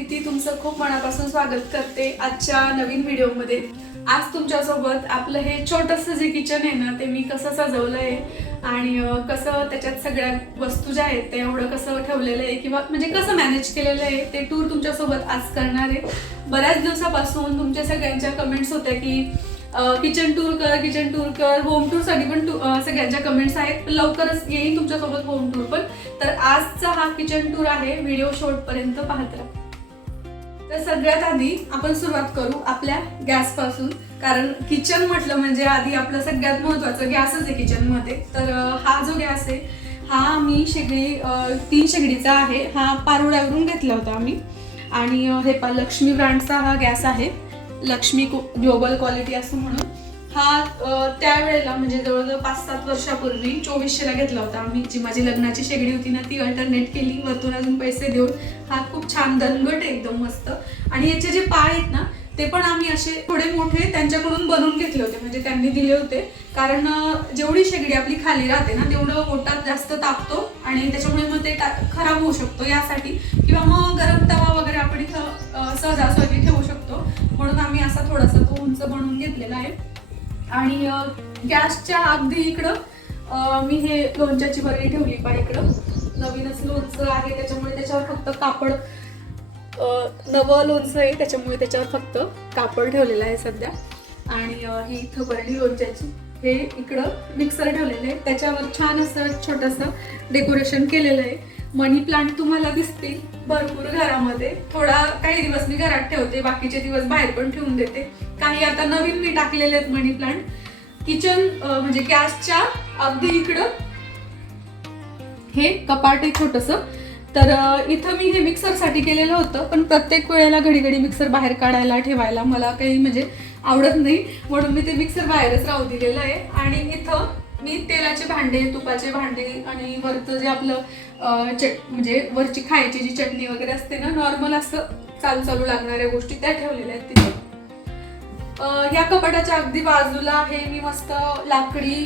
प्रीती तुमचं खूप मनापासून स्वागत करते आजच्या नवीन व्हिडिओमध्ये। आज तुमच्यासोबत आपलं हे छोटंसं जे किचन आहे ना ते मी कसं सजवलं आहे आणि कसं त्याच्यात सगळ्या वस्तू ज्या आहेत ते एवढं कसं ठेवलेलं आहे किंवा म्हणजे कसं मॅनेज केलेलं आहे ते टूर तुमच्यासोबत आज करणार आहे। बऱ्याच दिवसापासून तुमच्या सगळ्यांच्या कमेंट्स होत्या की किचन टूर कर, होम टूर साठी पण सगळ्यांच्या कमेंट्स आहेत। लवकरच येईल तुमच्यासोबत होम टूर पण। तर आजचा हा किचन टूर आहे, व्हिडिओ शेवटपर्यंत पाहत राहा। तर सगळ्यात आधी आपण सुरुवात करू आपल्या गॅस पासून, कारण किचन म्हटलं म्हणजे आधी आपलं सगळ्यात महत्त्वाचं गॅसच आहे किचन मध्ये। तर हा जो गॅस आहे हा मी शेगडी 3 शेगडीचा आहे। हा पारोळ्यावरून घेतला होता आम्ही आणि हे लक्ष्मी ब्रँडचा हा गॅस आहे, लक्ष्मी ग्लोबल क्वालिटी असं म्हणून। हा त्यावेळेला म्हणजे जवळजवळ 5-7 वर्षापूर्वी 2400ला घेतला होता आम्ही। जी माझी लग्नाची शेगडी होती ना ती अल्टरनेट केली, वरतून अजून पैसे देऊन। हा खूप छान दणकट आहे एकदम मस्त। आणि याचे जे पाय आहेत ना ते पण आम्ही असे थोडे मोठे त्यांच्याकडून बनवून घेतले होते, म्हणजे त्यांनी दिले होते। कारण जेवढी शेगडी आपली खाली राहते ना तेवढं ओटात जास्त तापतो आणि त्याच्यामुळे मग ते खराब होऊ शकतो यासाठी, किंवा मग गरम तवा वगैरे आपण इथं सहजासहजी ठेवू शकतो, म्हणून आम्ही असा थोडासा तो उंच बनवून घेतलेला आहे। आणि गॅसच्या अगदी इकडं मी हे लोणच्याची बरणी ठेवली पाहिजे। इकडं नवीनच लोणचं आहे त्याच्यामुळे त्याच्यावर फक्त कापड, नवं लोणचं आहे त्याच्यामुळे त्याच्यावर फक्त कापड ठेवलेलं आहे सध्या। आणि ही इथं बरणी लोणच्याची, हे इकडं मिक्सर ठेवलेलं आहे, त्याच्यावर छान असं छोटंसं डेकोरेशन केलेलं आहे। मनी प्लांट तुम्हाला दिसतील भरपूर घरामध्ये। थोडा काही दिवस मी घरात ठेवते, बाकीचे दिवस बाहेर पण ठेवून देते। काही आता नवीन मी टाकलेले आहेत मनी प्लांट। किचन म्हणजे गॅसच्या अगदी इकडं हे कपाट आहे छोटंसं। तर इथं मी हे मिक्सर साठी केलेलं होतं, पण प्रत्येक वेळेला घडी मिक्सर बाहेर काढायला ठेवायला मला काही म्हणजे आवडत नाही, म्हणून मी ते मिक्सर बाहेरच राहू दिलेलं आहे। आणि इथं मी तेलाचे भांडे, तुपाचे भांडे आणि वरचं जे आपलं म्हणजे वरची खायची जी चटणी वगैरे असते ना, नॉर्मल असं चालू लागणाऱ्या गोष्टी त्या ठेवलेल्या आहेत तिथे। या कपाटाच्या अगदी बाजूला हे मी मस्त लाकडी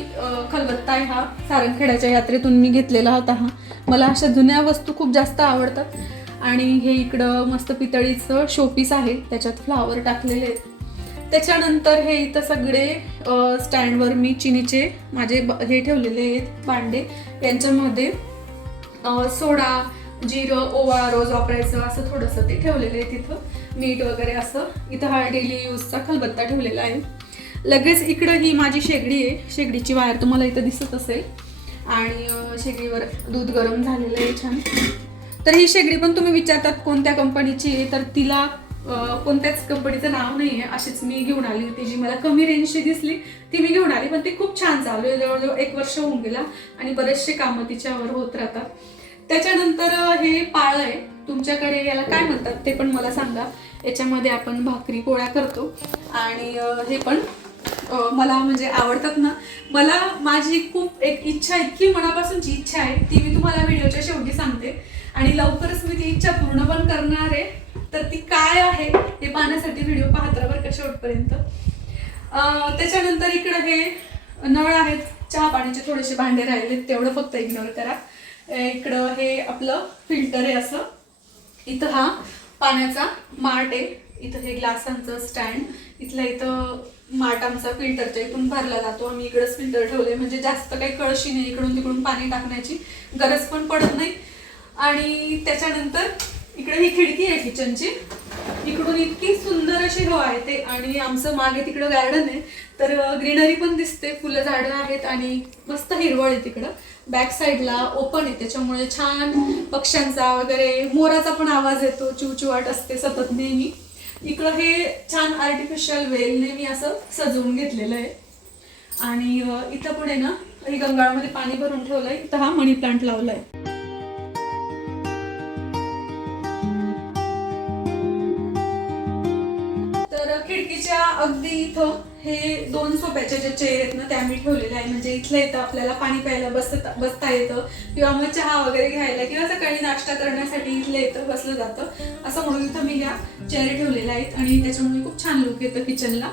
खलबत्ता आहे, हा सारंगखेड्याच्या यात्रेतून मी घेतलेला होता। हा मला अशा जुन्या वस्तू खूप जास्त आवडतात। आणि हे इकडं मस्त पितळीचं शोपीस आहे, त्याच्यात फ्लावर टाकलेले आहेत। त्याच्यानंतर हे इथं सगळे स्टँडवर मी चिनीचे माझे हे ठेवलेले आहेत भांडे, यांच्यामध्ये सोडा, जिरं, ओवा रोज वापरायचं असं थोडंसं ते ठेवलेलं आहे तिथं, मीठ वगैरे असं। इथं हा डेली यूजचा खलबत्ता ठेवलेला आहे। लगेच इकडं ही माझी शेगडी आहे, शेगडीची वायर तुम्हाला इथं दिसत असेल। आणि शेगडीवर दूध गरम झालेलं आहे छान। तर ही शेगडी पण तुम्ही विचारतात कोणत्या कंपनीची आहे, तर तिला कोणत्याच कंपनीचं नाव नाही आहे, अशीच मी घेऊन आली होती। जी मला कमी रेंजची दिसली ती मी घेऊन आली, पण ती खूप छान चालू आहे, जवळजवळ 1 वर्ष होऊन गेला आणि बरेचसे कामं तिच्यावर होत राहतात। त्याच्यानंतर हे पाळ आहे, तुमच्याकडे याला काय म्हणतात ते पण मला सांगा। याच्यामध्ये आपण भाकरी पोळ्या करतो आणि हे पण मला म्हणजे आवडतात ना। मला माझी खूप एक इच्छा, इतकी मनापासूनची इच्छा आहे, ती मी तुम्हाला व्हिडिओच्या शेवटी सांगते आणि लवकरच मी ती इच्छा पूर्ण पण करणार आहे। तर ती काय आहे हे पाहण्यासाठी व्हिडिओ पाहत राहा बरं का शेवटपर्यंत। त्याच्यानंतर इकडे हे नळ आहेत, चहा पाण्याचे थोडेसे भांडे राहिलेत तेवढं फक्त इग्नोर करा। इकडं हे आपलं फिल्टर आहे असं, इथं हा पाण्याचा माठ आहे, इथं हे ग्लासांचं स्टँड, इथं माठ आमचा फिल्टरच्या इथून भरला जातो। आम्ही इकडेच फिल्टर ठेवले, म्हणजे जास्त काही कळशी नाही, इकडून तिकडून पाणी टाकण्याची गरज पण पडत नाही। आणि त्याच्यानंतर इकडे ही खिडकी आहे किचनची, इकडून इतकी सुंदर अशी हवा येते आणि आमचं मागे तिकडं गार्डन आहे, तर ग्रीनरी पण दिसते, फुलं झाडं आहेत आणि मस्त हिरवळ आहे तिकडं। बॅक साईडला ओपन आहे त्याच्यामुळे छान पक्ष्यांचा वगैरे, मोराचा पण आवाज येतो, चिवचिवाट असते सतत नेहमी। इकडं हे छान आर्टिफिशियल वेलने मी असं सजवून घेतलेलं आहे। आणि इथं पुढे ना हे गंगाळमध्ये पाणी भरून ठेवलंय, इथं हा मनी प्लांट लावलाय। खिडकीच्या अगदी इथं हे 2 सोफ्याचे जे चेअर आहेत ना त्या मी ठेवलेल्या आहे, म्हणजे इथल्या इथं आपल्याला पाणी प्यायला बसता येतं, किंवा मग चहा वगैरे घ्यायला किंवा सकाळी नाश्ता करण्यासाठी इथल्या इथं बसलं जातं असं म्हणून इथं मी ह्या चेअर ठेवलेल्या आहेत आणि त्याच्यामुळे खूप छान लुक येतं किचनला।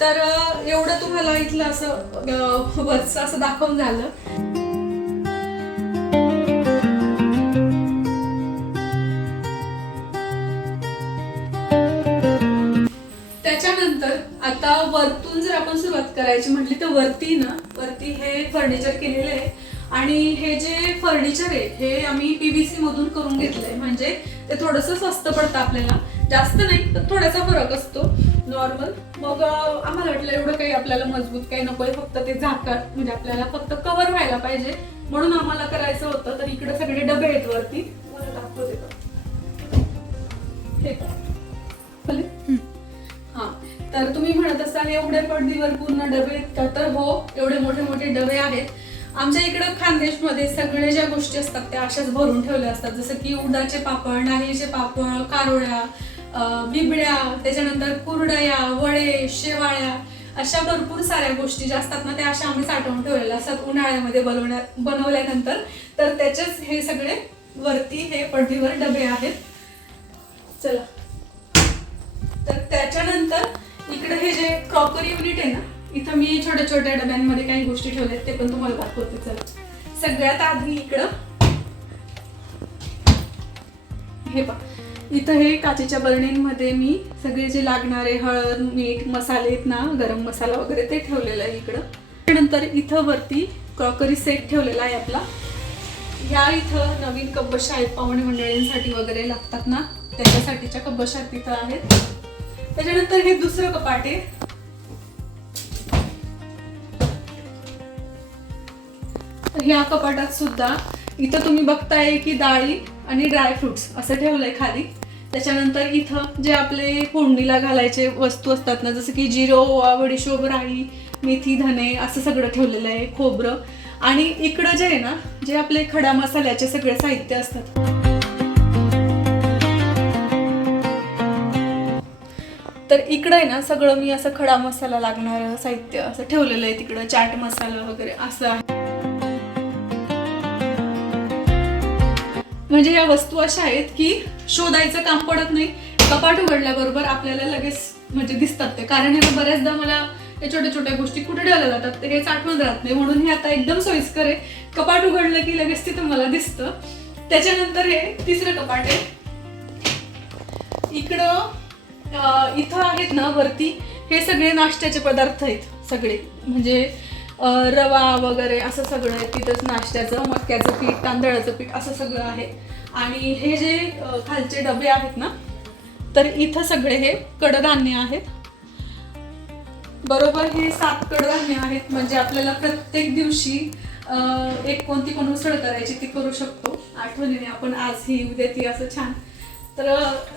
तर एवढं तुम्हाला इथलं असं वरचं असं दाखवून झालं। आता वरतून जर आपण सुरुवात करायची म्हटली तर वरती हे फर्निचर केलेलं आहे आणि हे जे फर्निचर आहे हे आम्ही PVC मधून करून घेतलंय, म्हणजे ते थोडंसं स्वस्त पडतं आपल्याला, जास्त नाही तर थोडासा फरक असतो नॉर्मल. मग आम्हाला वाटलं एवढं काही आपल्याला मजबूत काही नकोय, फक्त ते झाकण म्हणजे आपल्याला फक्त कव्हर व्हायला पाहिजे म्हणून आम्हाला करायचं होतं. तर इकडे सगळे डबे आहेत वरती, मला दाखवते का हे हा. तर तुम्ही म्हणत असाल एवढे पडदीवर पूर्ण डबे आहेत का, तर हो एवढे मोठे मोठे डबे आहेत. आमच्या इकडं खानदेशमध्ये सगळे ज्या गोष्टी असतात त्या अशाच भरून ठेवल्या असतात, जसं की उडदाचे पापड, नागलीचे पापड, कारोळ्या, बिबड्या, त्याच्यानंतर कुरडया, वडे, शेवाळ्या, अशा भरपूर साऱ्या गोष्टी ज्या असतात ना त्या अशा आम्ही साठवून ठेवलेल्या असतात उन्हाळ्यामध्ये बनवल्यानंतर. तर त्याचेच हे सगळे वरती हे पडदीवर डबे आहेत. चला, तर त्याच्यानंतर इकडे हे जे क्रॉकरी युनिट आहे ना, इथं मी छोट्या छोट्या डब्यांमध्ये काही गोष्टी ठेवल्यात ते पण तुम्हाला दाखवते. चला, सगळ्यात आधी इकडं हे पहा, इथं हे काचेच्या बरणींमध्ये मी सगळे जे लागणारे हळद, मीठ, मसाले आहेत ना, गरम मसाला वगैरे ते ठेवलेलं आहे इकडं. त्यानंतर इथं वरती क्रॉकरी सेट ठेवलेला आहे आपला. ह्या इथं नवीन कब्बशा आहेत, पाहुणे मंडळींसाठी वगैरे लागतात ना त्याच्यासाठीच्या कब्बशा तिथं आहेत. त्याच्यानंतर हे दुसरं कपाट आहे. ह्या कपाटात सुद्धा इथं तुम्ही बघताय की डाळी आणि ड्रायफ्रुट्स असं ठेवलंय खाली. त्याच्यानंतर इथं जे आपले फोडणीला घालायचे वस्तू असतात ना, जसं की जिरं, ओवा, बडीशोप, राई, मेथी, धने असं सगळं ठेवलेलं आहे, खोबरं. आणि इकडं जे आहे ना, जे आपले खडा मसाल्याचे सगळे साहित्य असतात, तर इकडं आहे ना सगळं मी असं खडा मसाला लागणारं साहित्य असं ठेवलेलं आहे. तिकडं चाट मसाला वगैरे असं आहे. म्हणजे या वस्तू अशा आहेत की शोधायचं काम पडत नाही, कपाट उघडल्याबरोबर आपल्याला लगेच म्हणजे दिसतात ते. कारण हे बऱ्याचदा मला या छोट्या छोट्या गोष्टी कुठे ठेवल्या जातात ते हे साठवून राहत नाही, म्हणून हे आता एकदम सोयीस्कर आहे. कपाट उघडलं की लगेच तिथं मला दिसतं. त्याच्यानंतर हे तिसरं कपाट आहे. इथं आहेत ना वरती हे सगळे नाश्त्याचे पदार्थ आहेत सगळे, म्हणजे रवा वगैरे असं सगळं आहे तिथंच. नाश्त्याचं, मक्याचं पीठ, तांदळाचं पीठ असं सगळं आहे. आणि हे जे खालचे डबे आहेत ना, तर इथं सगळे हे कडधान्य आहेत. बरोबर हे 7 कडधान्य आहेत, म्हणजे आपल्याला प्रत्येक दिवशी एक कोणती पण उसळ करायची ती करू शकतो. आठवणीने आपण आज ही उद्या ती असं छान, तर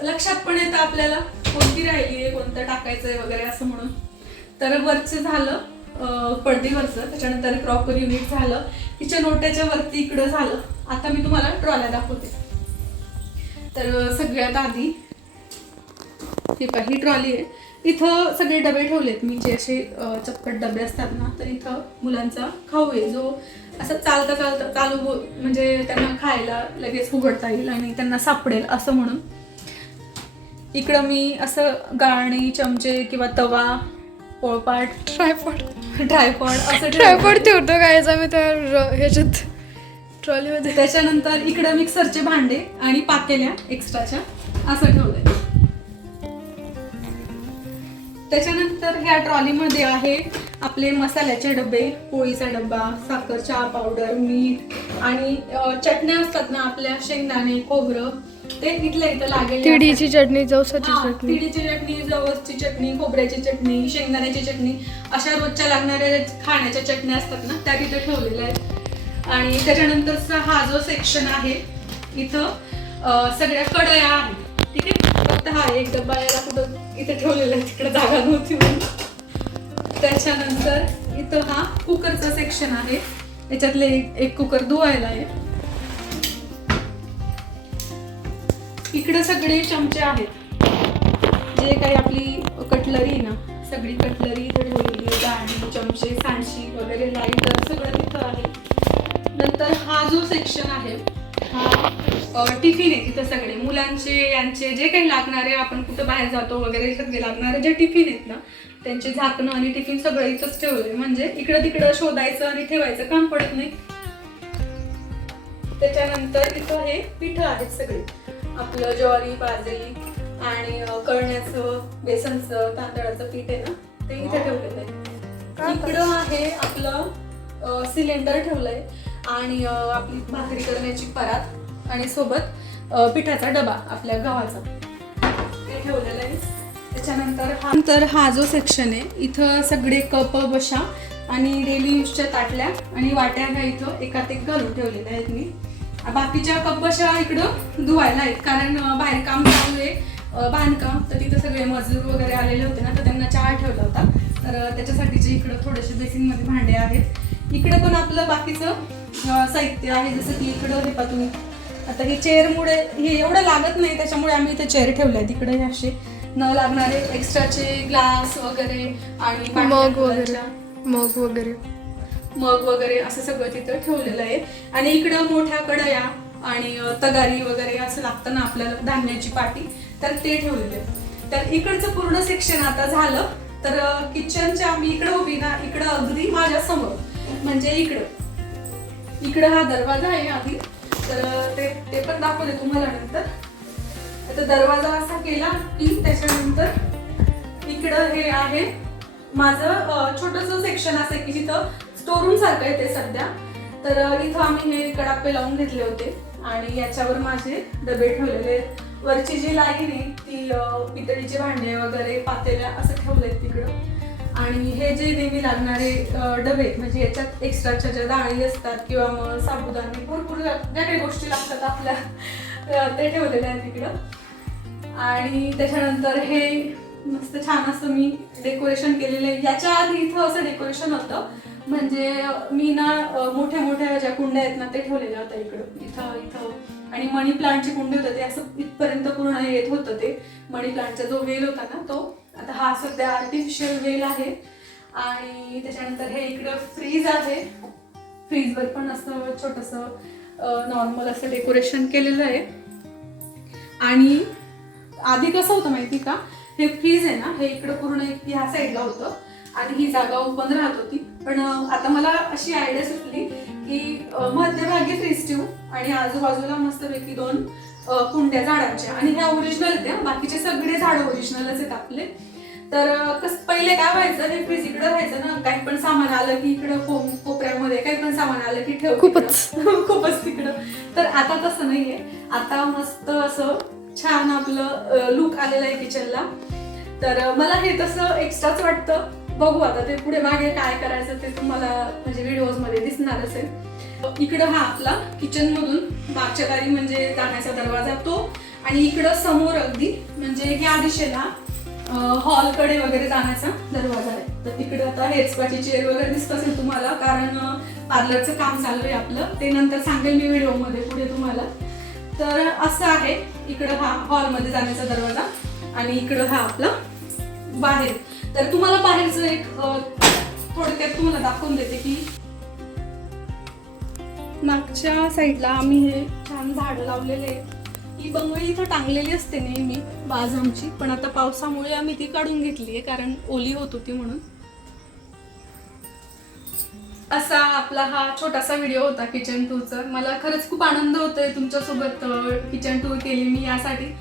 लक्षात पण येतं आपल्याला कोणती राहिली आहे, कोणतं टाकायचंय वगैरे असं म्हणून. तर वरचं झालं पडदीवरचं, त्याच्यानंतर क्रॉकरी युनिट झालं, किचन ओट्याच्या वरती इकडं झालं. आता मी तुम्हाला ट्रॉल्या दाखवते. तर सगळ्यात आधी ही ट्रॉली आहे. इथं सगळे डबे ठेवलेत मी, जे असे चपकट डबे असतात ना, तर इथं मुलांचा खाऊ आहे जो असं चालता चालू म्हणजे त्यांना खायला लगेच उघडता येईल आणि त्यांना सापडेल असं म्हणून. इकडं मी असं गाळणी, चमचे किंवा तवा, पोळपाट, ट्रायपॉड असं ट्रायपॉड ठेवतो काय आम्ही त्या ह्याच्यात ट्रॉलीमध्ये. त्याच्यानंतर इकडं मिक्सरचे भांडे आणि पातेल्या एक्स्ट्राच्या असं ठेवलंय. त्याच्यानंतर ह्या ट्रॉलीमध्ये आहे आपले मसाल्याचे डबे, पोळीचा डबा, साखर, चहा पावडर, मीठ आणि चटण्या असतात ना आपल्या, शेंगदाणे, खोबरं, ते इथल्या इथं लागेल. तिळीची चटणी, जवसाची चटणी, तिळीची चटणी, जवसची चटणी, खोबऱ्याची चटणी, शेंगदाण्याची चटणी, अशा रोजच्या लागणाऱ्या खाण्याच्या चटण्या असतात ना त्या तिथं ठेवलेल्या आहेत. आणि त्याच्यानंतरचा हा जो सेक्शन आहे इथं सगळ्या कढया आहेत. ठीक आहे, फक्त हा एक डब्बा याला कुठं इथे ठेवलेला आहे, तिकडे जागा नव्हती म्हणून. त्याच्यानंतर इथं हा कुकरचा सेक्शन आहे, याच्यातले एक कुकर धुवायला आहे. इकडे सगळे चमचे आहेत, जे काही आपली कटलरी ना, सगळी कटलरी इथे ठेवलेली आहे. गाणी, चमचे, सांडशी वगैरे, लाईटर सगळं तिथं आहे. नंतर हा जो सेक्शन आहे हा टिफिन आहे. तिथं सगळे मुलांचे यांचे जे काही लागणारे, आपण कुठं बाहेर जातो वगैरे सगळे लागणारे जे टिफिन आहेत ना, त्यांचे झाकणं आणि टिफिन सगळं इथंच ठेवलंय, म्हणजे इकडं तिकडं शोधायचं आणि ठेवायचं काम पडत नाही. त्याच्यानंतर इथं हे पिठं आहेत सगळे, आपलं ज्वारी, बाजरी आणि कळण्याचं, बेसनचं, तांदळाचं पीठ आहे ना ते इथे ठेवलेलं आहे. इकडं आहे आपलं सिलेंडर ठेवलंय आणि आपली भाकरी करण्याची परात आणि सोबत पिठाचा डबा आपल्या गव्हाचा ते ठेवलेलं आहे. त्याच्यानंतर हा जो सेक्शन आहे इथं सगळे कप बशा आणि डेली यूजच्या ताटल्या आणि वाट्या ह्या इथं एकात एक घालून ठेवलेल्या आहेत मी. बाकीच्या कप बशा इकडं धुवायला आहेत कारण बाहेर काम चालू आहे बांधकाम, तर तिथं सगळे मजूर वगैरे आलेले होते ना, तर त्यांना चहा ठेवला होता, तर त्याच्यासाठीचे इकडं थोडेसे बेसिनमध्ये भांडे आहेत. इकडे पण आपलं बाकीचं साहित्य आहे, जसं की इकडं हे पहा तुम्ही. आता हे चेअरमुळे हे एवढं लागत नाही त्याच्यामुळे आम्ही इथे चेअर ठेवले आहेत. इकडे हे असे न लागणारे एक्स्ट्राचे ग्लास वगैरे आणि मग वगैरे असं सगळं तिथं ठेवलेलं आहे. आणि इकडं मोठ्या कढया आणि तगारी वगैरे असं लागतं ना आपल्याला धान्याची पाटी, तर ते ठेवलेलं आहे. तर इकडचं पूर्ण सेक्शन आता झालं. तर किचनच्या मी इकडं उभी ना, इकडं अगदी माझ्या समोर म्हणजे इकडं हा दरवाजा आहे आधी, तर ते पण दाखवले तुम्हाला नंतर. आता दरवाजा असा केला की त्याच्यानंतर इकडं हे आहे माझं छोटंसं सेक्शन असं की जिथं स्टोरूम सारखं आहे ते सध्या. तर इथं आम्ही हे कडापे लावून घेतले होते आणि याच्यावर माझे डबे ठेवलेले. वरची जी लाईन आहे ती पितळीचे भांडे वगैरे पातेल्या असं ठेवलेत तिकडं. आणि हे जे नेहमी लागणारे डबे म्हणजे याच्यात एक्स्ट्राच्या ज्या डाळी असतात किंवा मग साबुदाणे भरपूर ज्या काही गोष्टी लागतात आपल्या ते ठेवलेले आहेत तिकडं. आणि त्याच्यानंतर हे मस्त छान असं मी डेकोरेशन केलेलं आहे. याच्या आधी इथं असं डेकोरेशन होतं म्हणजे मी ना मोठ्या मोठ्या ज्या कुंड्या आहेत ना ते ठेवलेल्या होत्या इथं आणि मनी प्लांटचे कुंडे होते ते असं इथपर्यंत पूर्ण येत होतं. ते मनी प्लांटचा जो वेल होता ना तो, आता हा सध्या आर्टिफिशियल वेल आहे. आणि त्याच्यानंतर हे इकडं फ्रीज आहे. फ्रीजवर पण असं छोटंसं नॉर्मल असं डेकोरेशन केलेलं आहे. आणि आधी कसं होतं माहिती का, हे फ्रीज आहे ना हे इकडं पूर्ण ह्या साईडला होतं आणि ही जागा ओपन राहत होती. पण आता मला अशी आयडिया सुचली की मध्यभागी फ्रीज ठेवू आणि आजूबाजूला मस्तपैकी 2 कुंड्या झाडांच्या. आणि ह्या ओरिजिनल आहेत, बाकीचे सगळे झाडं ओरिजिनलच आहेत आपले. तर पहिले काय व्हायचं, हे फ्रीज इकडं राहायचं ना, काही पण सामान आलं की इकडं कोपऱ्यामध्ये काही पण सामान आलं की ठेव खूपच तिकडं. तर आता तसं नाहीये, आता मस्त असं छान आपलं लुक आलेलं आहे किचनला. तर मला हे तसं एक्स्ट्राच वाटतं. बघू आता ते पुढे मागे काय करायचं ते तुम्हाला म्हणजे व्हिडिओज मध्ये दिसणार असेल. इकडं हा आपला किचन मधून मागच्या दारी म्हणजे जाण्याचा दरवाजा तो, आणि इकडं समोर अगदी म्हणजे ह्या दिशेला हॉलकडे वगैरे जाण्याचा दरवाजा आहे. तर तिकडे आता हेअर स्पाची चेअर वगैरे दिसत असेल तुम्हाला, कारण पार्लरचं काम चालू आहे आपलं, ते नंतर सांगेल मी व्हिडिओ मध्ये पुढे तुम्हाला. तर असं आहे, इकडं हा हॉलमध्ये जाण्याचा दरवाजा आणि इकडं हा आपला बाहेर. तर तुम्हाला बाहेरचं एक थोडक्यात तुम्हाला दाखवून देते की मागच्या साईडला आम्ही हे छान झाडं लावलेले आहेत. ही बंगळी इथं टांगलेली असते नेहमी बाज आमची, पण आता पावसामुळे आम्ही ती काढून घेतली आहे कारण ओली होत होती म्हणून. असा आपला हा छोटासा व्हिडिओ होता किचन टूरचा. मला खरंच खूप आनंद होतोय तुमच्यासोबत किचन टूर केली मी. यासाठी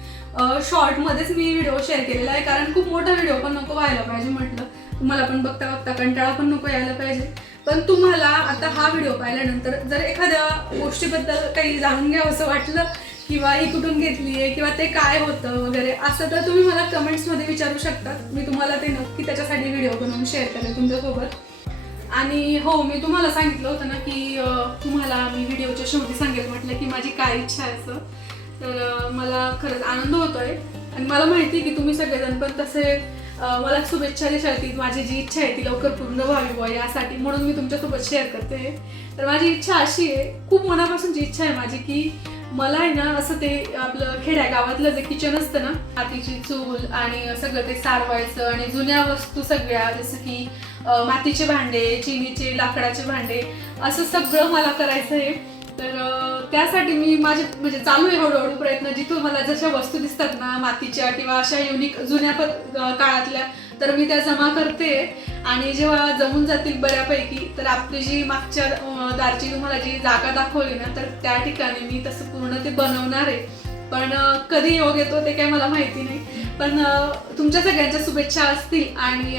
शॉर्टमध्येच मी व्हिडिओ शेअर केलेला आहे कारण खूप मोठा व्हिडिओ पण नको व्हायला पाहिजे म्हटलं. तुम्हाला पण बघता बघता कंटाळा पण नको यायला पाहिजे. पण तुम्हाला आता हा व्हिडिओ पाहिल्यानंतर जर एखाद्या गोष्टीबद्दल काही जाणून घ्यावं असं वाटलं किंवा ही कुठून घेतली आहे किंवा ते काय होतं वगैरे असं, तर तुम्ही मला कमेंट्समध्ये विचारू शकता. मी तुम्हाला ते नक्की त्याच्यासाठी व्हिडिओ बनवून शेअर करेन तुमच्यासोबत. आणि हो, मी तुम्हाला सांगितलं होतं ना की तुम्हाला मी व्हिडिओच्या शेवटी सांगेल म्हटलं की माझी काय इच्छा आहे असं. तर मला खरंच आनंद होतोय आणि मला माहिती की तुम्ही सगळेजण पण तसे मला शुभेच्छा देशाल की माझी जी इच्छा आहे ती लवकर पूर्ण व्हावी बुवा यासाठी, म्हणून मी तुमच्यासोबत शेअर करते. तर माझी इच्छा अशी आहे, खूप मनापासूनची इच्छा आहे माझी, की मला आहे ना असं ते आपलं खेड्या गावातलं जे किचन असतं ना, मातीची चूल आणि सगळं ते सारवायचं आणि जुन्या वस्तू सगळ्या जसं की मातीचे भांडे, चिनीचे, लाकडाचे भांडे, असं सगळं मला करायचं आहे. तर त्यासाठी मी माझे म्हणजे चालू आहे हळूहळू प्रयत्न. जिथून मला जशा वस्तू दिसतात ना मातीच्या किंवा अशा युनिक जुन्या काळातल्या, तर मी त्या जमा करते. आणि जेव्हा जमून जातील बऱ्यापैकी, तर आपली जी मागच्या दारची तुम्हाला जी जागा दाखवली ना, तर त्या ठिकाणी मी तसं पूर्ण ते बनवणार आहे. पण कधी योग येतो ते काही मला माहिती नाही. पण तुमच्या सगळ्यांच्या शुभेच्छा असतील आणि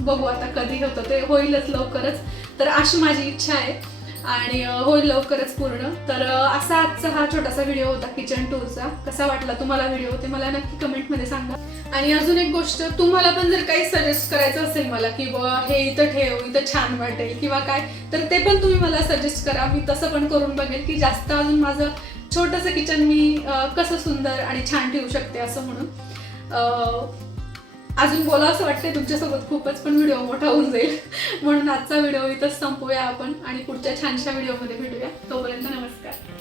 बघू आता कधी होतं, ते होईलच लवकरच. तर अशी माझी इच्छा आहे आणि होईल लवकरच पूर्ण. तर असा आजचा हा छोटासा व्हिडिओ होता किचन टूरचा. कसा वाटला तुम्हाला व्हिडिओ ते मला नक्की कमेंटमध्ये सांगा. आणि अजून एक गोष्ट, तुम्हाला पण जर काही सजेस्ट करायचं असेल मला की बुवा हे इथं ठेव, इथं छान वाटेल किंवा काय, तर ते पण तुम्ही मला सजेस्ट करा. मी तसं पण करून बघेल की जास्त अजून माझं छोटंसं किचन मी कसं सुंदर आणि छान ठेवू शकते असं म्हणून. अजून बोला असं वाटतंय तुमच्यासोबत खूपच, पण व्हिडिओ मोठा होऊन जाईल. म्हणून आजचा व्हिडिओ इथंच संपवूया आपण आणि पुढच्या छानशा व्हिडिओमध्ये भेटूया. तोपर्यंत नमस्कार.